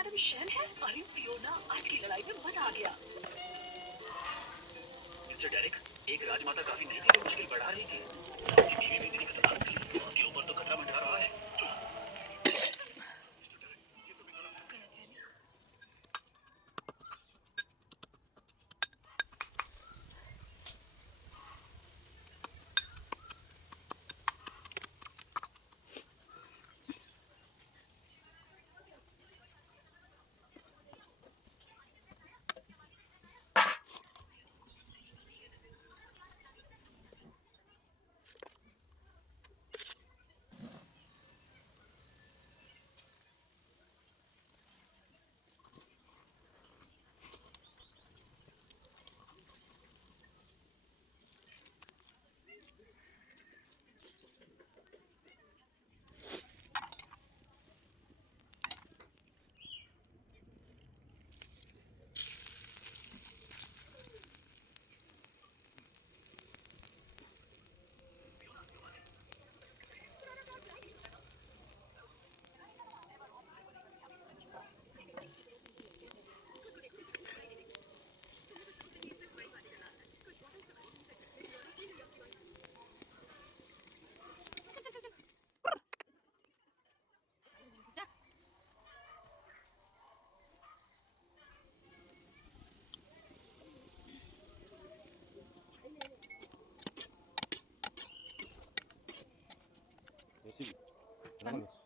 Madam Shane है। अरे Fiona, आज की लड़ाई में मजा आ गया। मिस्टर डेरिक, एक राजमाता काफी नैतिक और मुश्किल बढ़ा रही थी। उनकी बीवी भी इतनी खतरनाक थी, उनके ऊपर तो खतरा मंडरा रहा है। 열심히.